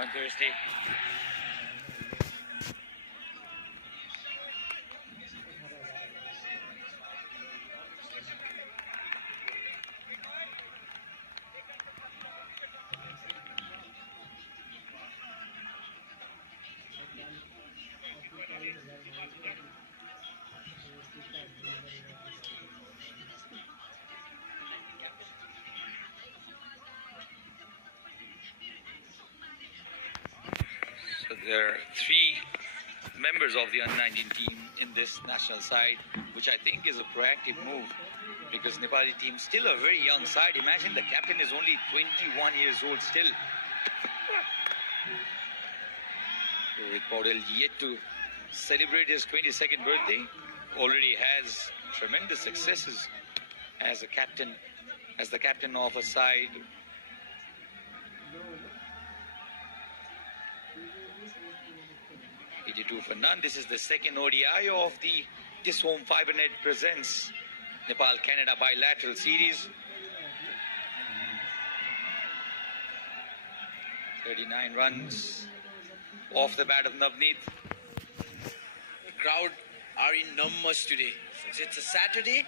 on Thursday. So there are three members of the under-19 team in this national side, which I think is a proactive move because Nepali team still a very young side. Imagine the captain is only 21 years old still. Rohit Paudel yet to celebrate his 22nd birthday. Already has tremendous successes as a captain, as the captain of a side. $82 for none. This is the second ODI of this home Fibernet presents Nepal-Canada bilateral series. 39 runs off the bat of Navneet. The crowd are in numbers today. Since it's a Saturday,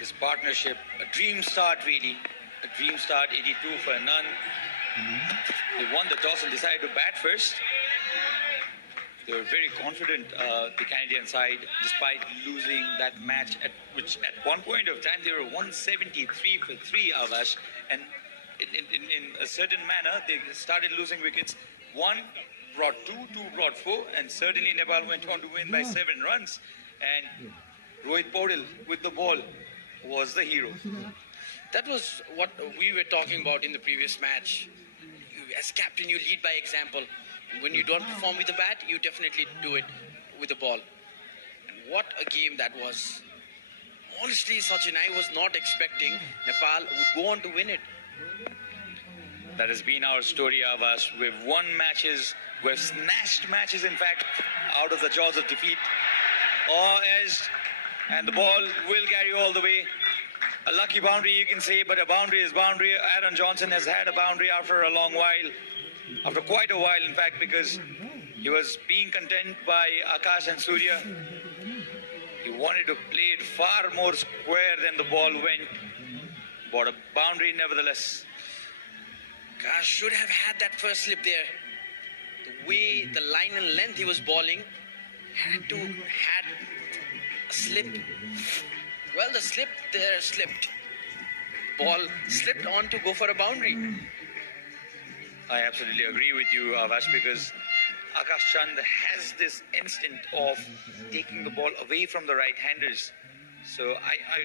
This partnership, a dream start really. A dream start, 82 for none. They won the toss and decided to bat first. They were very confident, the Canadian side, despite losing that match, which at one point of time they were 173 for 3, Avash. And in a certain manner, they started losing wickets. One brought 2, 2 brought 4, and certainly Nepal went on to win by 7 runs. And Rohit Paudel with the ball was the hero. that was what we were talking about in the previous match. As captain, you lead by example. When you don't perform with the bat, you definitely do it with the ball. And what a game that was. Honestly, Sachin, I was not expecting Nepal would go on to win it. That has been our story, Avash. We've won matches, we've snatched matches, in fact, out of the jaws of defeat. And the ball will carry all the way. A lucky boundary, you can say, but a boundary is boundary. Aaron Johnson has had a boundary after a long while, after quite a while, in fact, because he was being content by Akash and Surya. He wanted to play it far more square than the ball went, but a boundary nevertheless. Akash should have had that first slip there. The way, the line and length he was bowling, had a slip. Well, the slip there slipped. Ball slipped on to go for a boundary. I absolutely agree with you, Avash, because Akash Chand has this instinct of taking the ball away from the right-handers. So I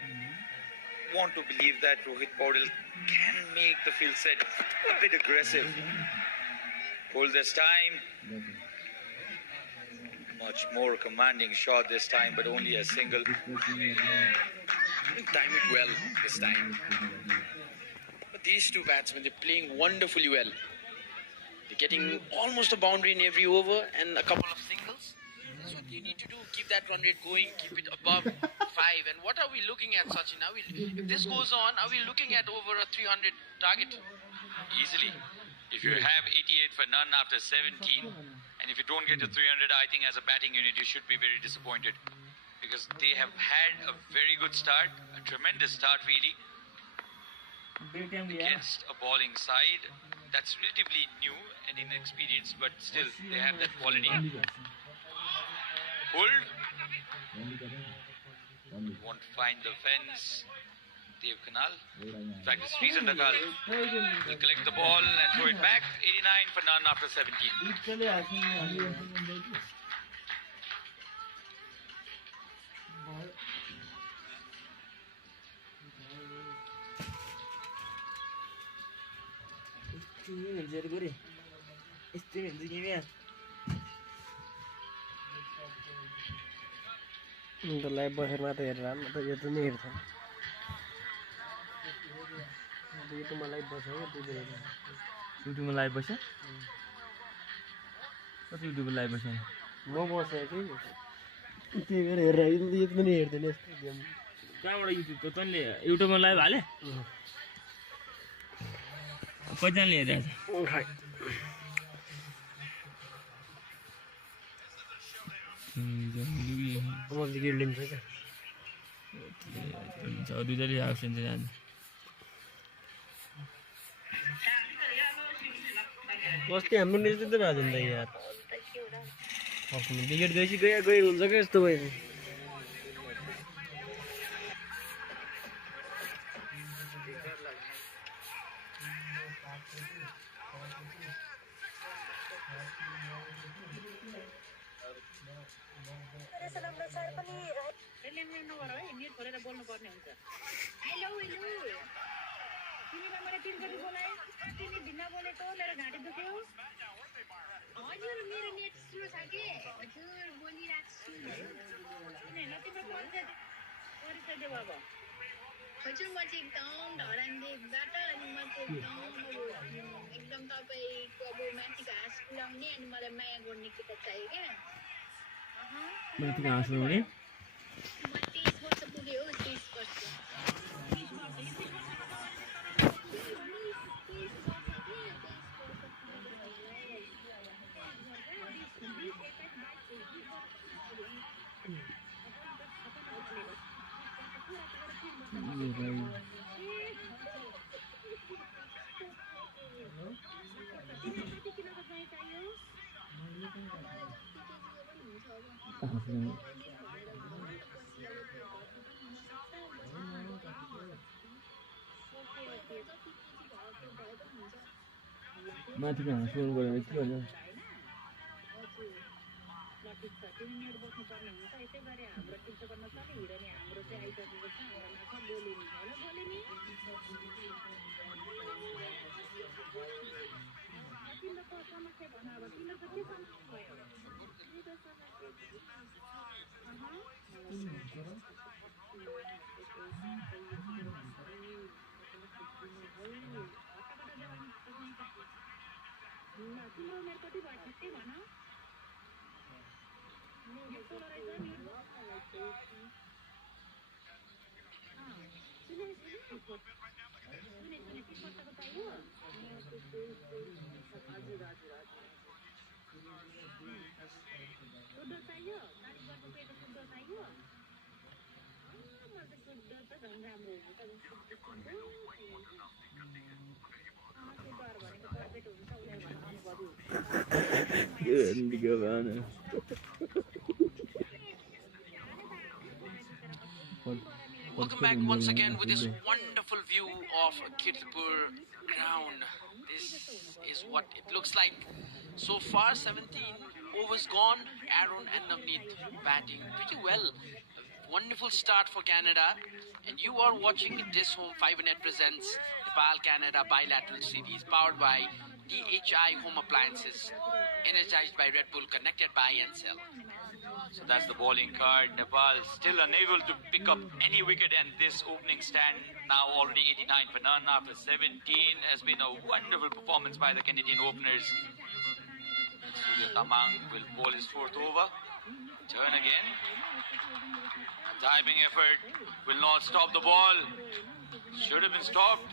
want to believe that Rohit Paudel can make the field set a bit aggressive. Pull this time. Much more commanding shot this time, but only a single. Didn't time it well this time. But these two batsmen, they're playing wonderfully well. They're getting almost a boundary in every over and a couple of singles. That's what you need to do. Keep that run rate going. Keep it above 5. And what are we looking at, Sachin? If this goes on, are we looking at over a 300 target? Easily. If you have 88 for none after 17, and if you don't get to 300, I think as a batting unit, you should be very disappointed. Because they have had a very good start, a tremendous start really, against a bowling side that's relatively new and inexperienced, but still they have that quality. Pulled. Won't find the fence. Dev Kanal. In fact, it's Sreesan Dakal will collect the ball and throw it back. 89 for none after 17. Live बसेरमा त हेरेर म त यो त नि हेर्छ युट्युबमा live बस्यो युट्युबमा लाइभ बस्यो कति युट्युबमा लाइभ बस्यो म बसेँ कि त्यही भएर हेरेर यो त पनि हेर्दैन यस्तो गेम कहाँबाट युट्युब त तैँले युट्युबमा लाइभ हाले कतिजनाले हेरिरहेछ खै म गिड लिन्छ क्या दुईजनाले आएको छ जान्छ अस्ति हाम्रो नेतृत्व त राजन त यार विकेट गएपछि गए हुन्छ क्या यस्तो भयो हजुर मेरो नेट स्लो छ के हजुर बोलिरहेको छु हजुर म चाहिँ एकदम धरानदेखिबाट अनि म चाहिँ एकदम तपाईँको अब माथिको हाँस पुऱ्याउने अनि मलाई माया गर्ने केटा चाहियो क्या माथिको हाँस पुऱ्याउने म 23 वर्ष पुगेँ हो 23 वर्ष माथिको हाँस पुऱ्याउनु गयो के भन्छ Welcome back once again with this wonderful view of Kirtipur ground. This is what it looks like. So far, 17 overs gone. Aaron and Navneet batting pretty well. A wonderful start for Canada. And you are watching This Home 5net presents Nepal-Canada Bilateral Series powered by DHI Home Appliances, energized by Red Bull, connected by Encel. So that's the bowling card. Nepal still unable to pick up any wicket, and this opening stand now already 89 for none after 17 has been a wonderful performance by the Canadian openers. Surya Tamang will bowl his fourth over. Turn again. A diving effort will not stop the ball. Should have been stopped.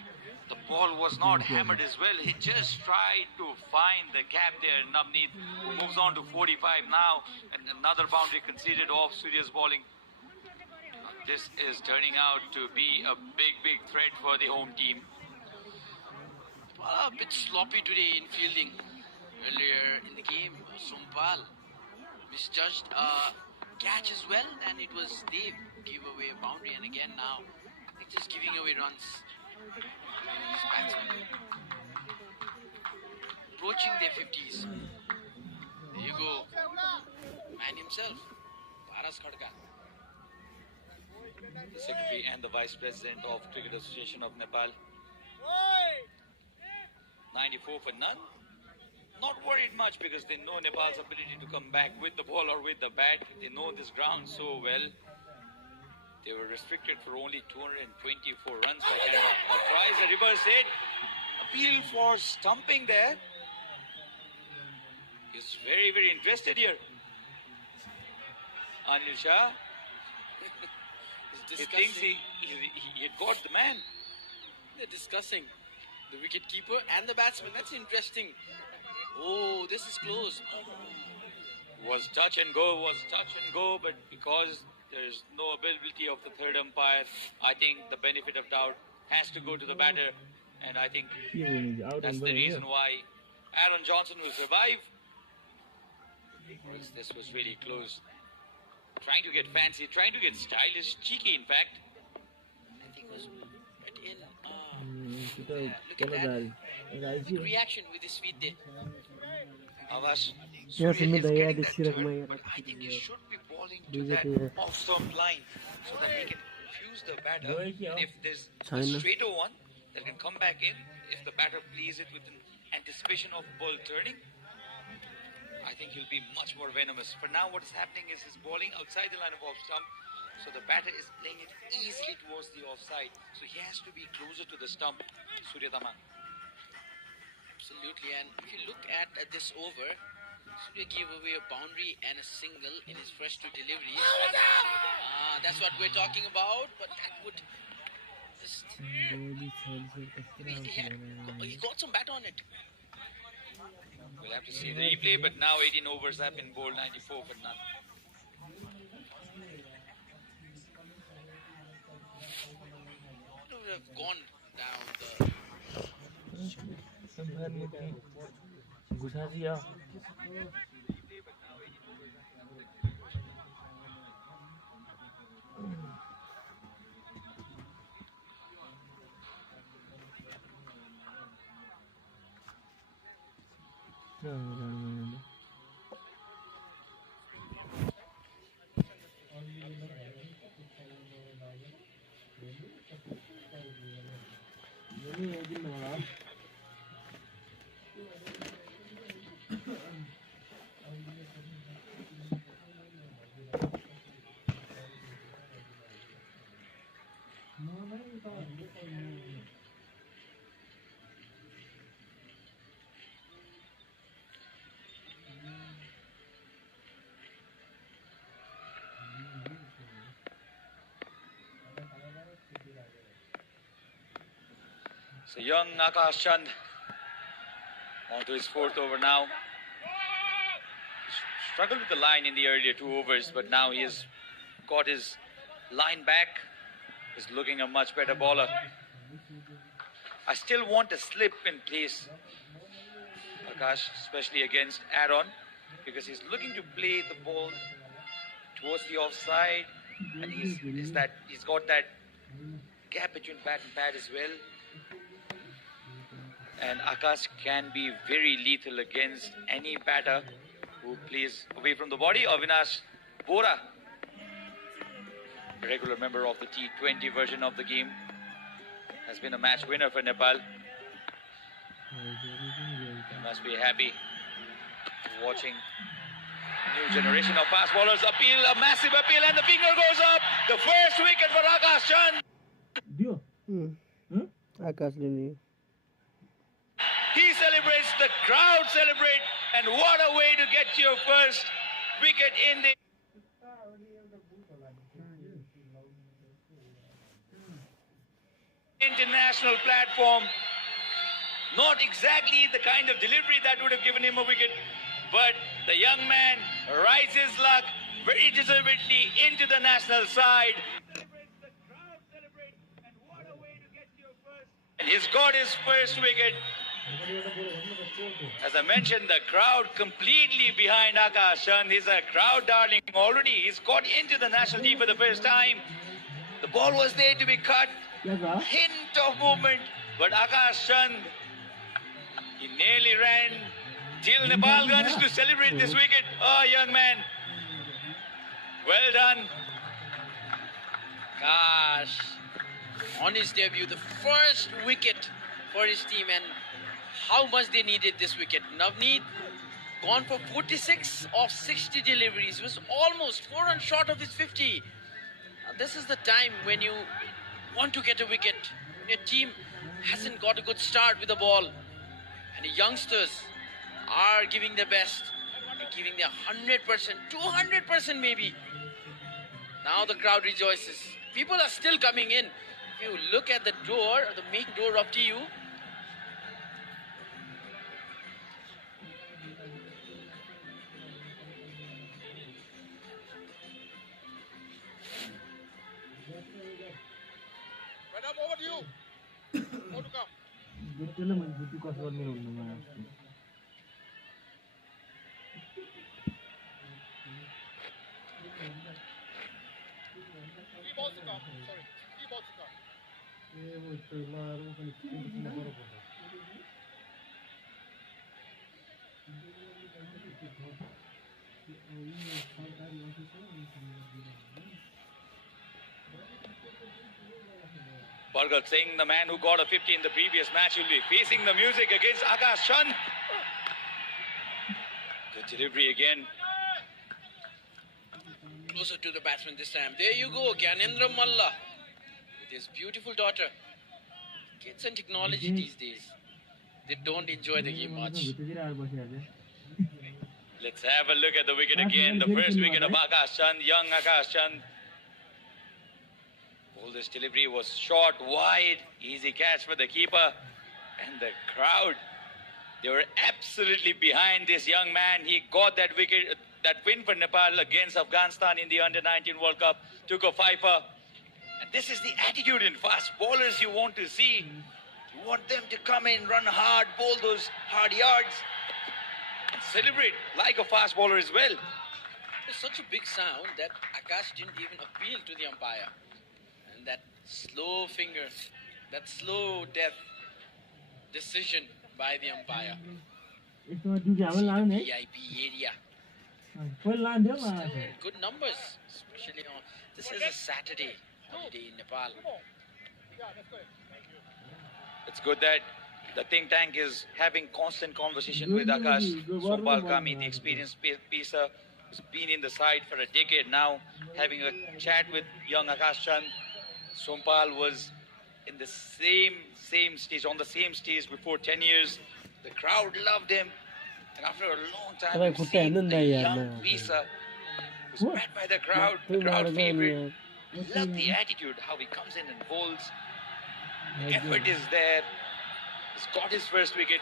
The ball was not hammered as well. He just tried to find the gap there. Navneet, who moves on to 45 now, and another boundary conceded off Surya's bowling. This is turning out to be a big threat for the home team. A bit sloppy today in fielding. Earlier in the game, Sompal misjudged a catch as well, and it was Dave gave away a boundary, and again now they're just giving away runs. These batsmen approaching their 50s. There you go. Man himself, Paras Khadka. The Secretary and the Vice President of Cricket Association of Nepal. 94 for none. Not worried much because they know Nepal's ability to come back with the ball or with the bat. They know this ground so well. They were restricted for only 224 runs for Canada. A tries a reverse hit. Appeal for stumping there. He's very interested here. Anil Shah. He thinks he had got the man. They're discussing the wicket keeper and the batsman. That's interesting. Oh, this is close. Was touch and go, but because there's no availability of the third umpire, I think the benefit of doubt has to go to the batter, and I think that's the reason why Aaron Johnson will survive. Because this was really close. Trying to get fancy, trying to get stylish, cheeky in fact. I think it was right in. Look at that. Quick reaction with his feet there. Avash, यहाँ Surya सुन्नु is त यहाँ getting that देखिरहेको turn, म but I think he should be bowling to Music that here. off-stump line so that he can confuse the batter. And if there's a China. straighter one that can come back in, if the batter plays it with an anticipation of the ball turning, I think he'll be much more venomous. For now, what is happening is he's bowling outside the line of off-stump, so the batter is playing it easily towards the offside. So he has to be closer to the stump, Surya Dama. Absolutely. And if you look at this over, Surya gave away a boundary and a single in his first two deliveries. That's what we're talking about. But that would just he got some bat on it. We'll have to see the replay, but now 18 overs have been bowled, 94 for none. Would have gone down the. घुसा दिया So young Akash Chand onto his fourth over now. Struggled with the line in the earlier 2 overs, but now he has got his line back. He's looking a much better bowler. I still want a slip in place, Akash, especially against Aaron, because he's looking to play the ball towards the offside, and he's got that gap between bat and pad as well. And Akash can be very lethal against any batter who plays away from the body. Avinash Bora, a regular member of the T20 version of the game, has been a match winner for Nepal. He must be happy watching a new generation of fast bowlers. Appeal, a massive appeal, and the finger goes up. The first wicket for Akash Chand. आकाशले Leo He celebrates, the crowd celebrate, and what a way to get your first wicket in the international platform. Not exactly the kind of delivery that would have given him a wicket, but the young man rides his luck very deservedly into the national side. And he's got his first wicket. As I mentioned, the crowd completely behind Akash Chand. He's a crowd darling already. He's got into the national team for the first time. The ball was there to be cut. Hint of movement. But Akash Chand, he nearly ran till Nepalganj to celebrate this wicket. Oh, young man. Well done. Gosh. On his debut, the first wicket for his team, and how much they needed this wicket. Navneet gone for 46 of 60 deliveries. He was almost 4 runs short of his 50. This is the time when you want to get a wicket. When your team hasn't got a good start with the ball. And the youngsters are giving their best. They're giving their 100%, 200% maybe. Now the crowd rejoices. People are still coming in. If you look at the door, the main door of TU, Madam, over to you. More to come. त्यसले मैले बुद्धि कस गर्ने भन्नु मलाई जस्तो। Three balls to come. Sorry, three balls to come. Bhargav Singh, the man who got a 50 in the previous match, will be facing the music against Akash Chand. Good delivery again. closer to the batsman this time. There you go, Gyanendra Malla with his beautiful daughter. Kids and technology these days, they don't enjoy the game much. Let's have a look at the wicket again. The first wicket of Akash Chand, young Akash Chand. All this delivery was short, wide, easy catch for the keeper. And the crowd, they were absolutely behind this young man. He got that wicket, that win for Nepal against Afghanistan in the Under-19 World Cup. Took a fifer. And this is the attitude in fast bowlers you want to see. You want them to come in, run hard, bowl those hard yards. Celebrate like a fast bowler as well. It's such a big sound that Akash didn't even appeal to the umpire. And that slow finger, that slow death decision by the umpire. VIP area. Still in good numbers, especially on. This is a Saturday holiday in Nepal. Yeah, that's good. Thank you. It's good that the think tank is having constant conversation with Akash. Sompal Kami, the experienced pacer, who's been in the side for a decade now, having a chat with young Akash Chand. Sompal was in the same stage, on the same stage before 10 years. The crowd loved him. And after a long time, we've seen the young pacer who's met by the crowd favorite. Love the attitude, how he comes in and bowls. The effort is there. He's got his first wicket.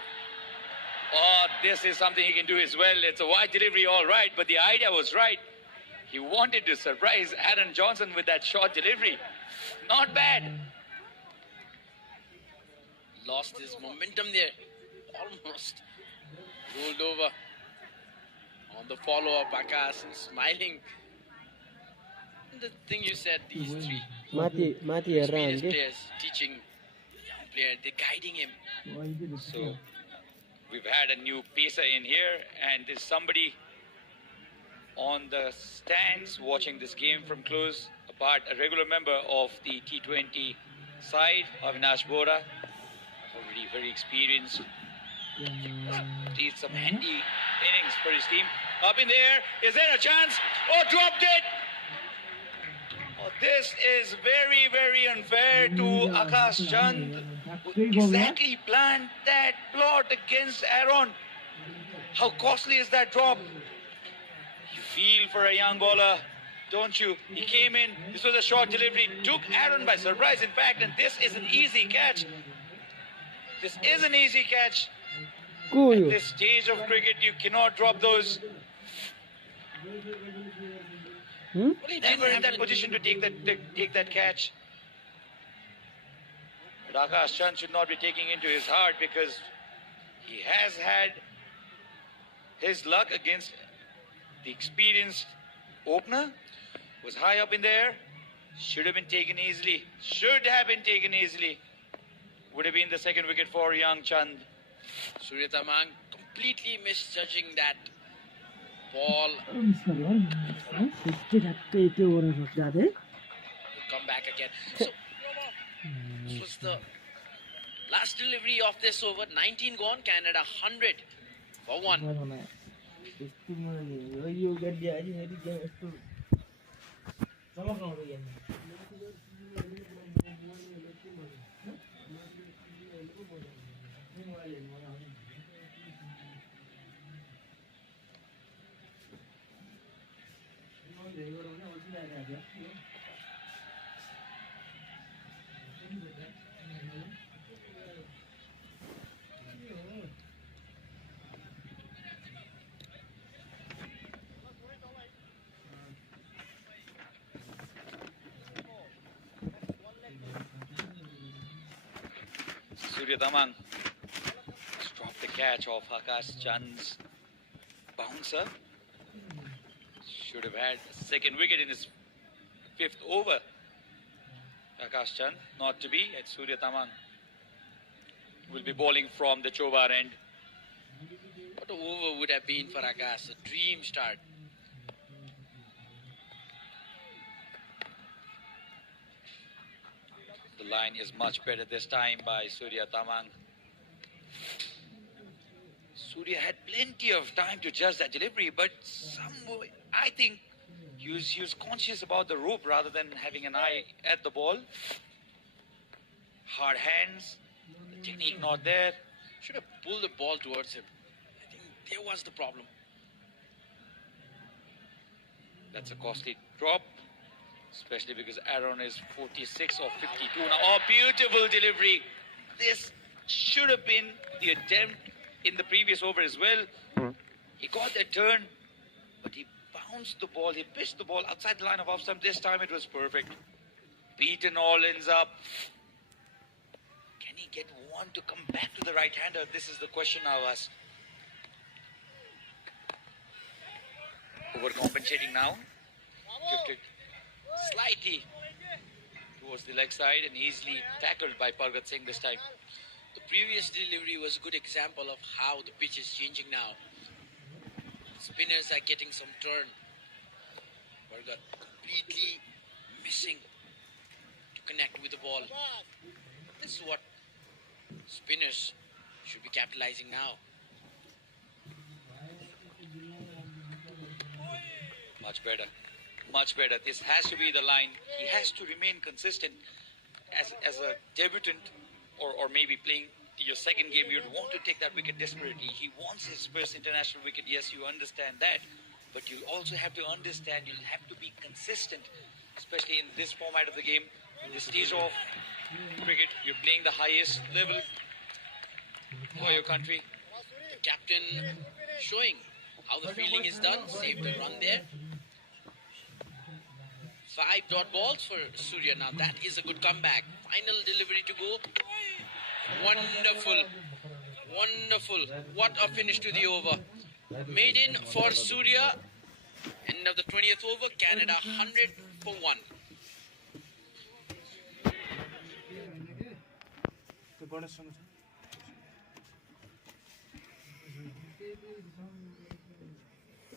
Oh, this is something he can do as well. It's a wide delivery, all right, but the idea was right. He wanted to surprise Aaron Johnson with that short delivery. Not bad. Lost his momentum there. Almost rolled over on the follow-up. Akash and smiling. The thing you said, these three experienced players teaching young player, they're guiding him. So we've had a new pacer in here, and there's somebody on the stands watching this game from close, a regular member of the T20 side, Avinash Bora, already very experienced. Did some handy innings for his team. Up in there, is there a chance? Oh, dropped it! Oh, this is very, very unfair to Akash Chand, who exactly planned that plot against Aaron. How costly is that drop? You feel for a young bowler, don't you? He came in, this was a short delivery, took Aaron by surprise, in fact, and this is an easy catch. This is an easy catch. At this stage of cricket, you cannot drop those. Never in that position to take that catch. But Akash Chand should not be taking into his heart, because he has had his luck against the experienced opener. Was high up in there. Should have been taken easily. Should have been taken easily. Would have been the second wicket for young Chand. Surya Tamang completely misjudging that ball. Come back again. So this was the last delivery of this over. 19 gone, Canada 100 for 1. Surya Tamang has dropped the catch of Akash Chand's bouncer. Should have had a second wicket in his 5th over. Akash Chand not to be, and Surya Tamang will be bowling from the Chobar end. What an over would have been for Akash. A dream start. The line is much better this time by Surya Tamang. Surya had plenty of time to judge that delivery, but I think he was conscious about the rope rather than having an eye at the ball. Hard hands, the technique not there. Should have pulled the ball towards him. I think there was the problem. That's a costly drop, especially because Aaron is 46 or 52 now. Oh, beautiful delivery. This should have been the attempt in the previous over as well. He got that turn, but he bounced the ball. He pitched the ball outside the line of off stump. This time it was perfect. Beaten Orleans up. Can he get one to come back to the right-hander? This is the question now, us. Overcompensating now. Drifted slightly towards the leg side and easily tackled by Pargat Singh this time. The previous delivery was a good example of how the pitch is changing now. Spinners are getting some turn. Pargat completely missing to connect with the ball. This is what spinners should be capitalizing now. Much better. Much better. This has to be the line. He has to remain consistent. As a debutant or maybe playing your second game, you'd want to take that wicket desperately. He wants his first international wicket. Yes, you understand that. But you also have to understand you'll have to be consistent, especially in this format of the game. In this stage of cricket, you're playing the highest level for your country. The captain showing how the fielding is done. Saved the run there. 5 dot balls for Surya. Now that is a good comeback. Final delivery to go. Wonderful. Wonderful. What a finish to the over. Maiden for Surya. End of the 20th over. Canada 100 for 1. त्यो गणेश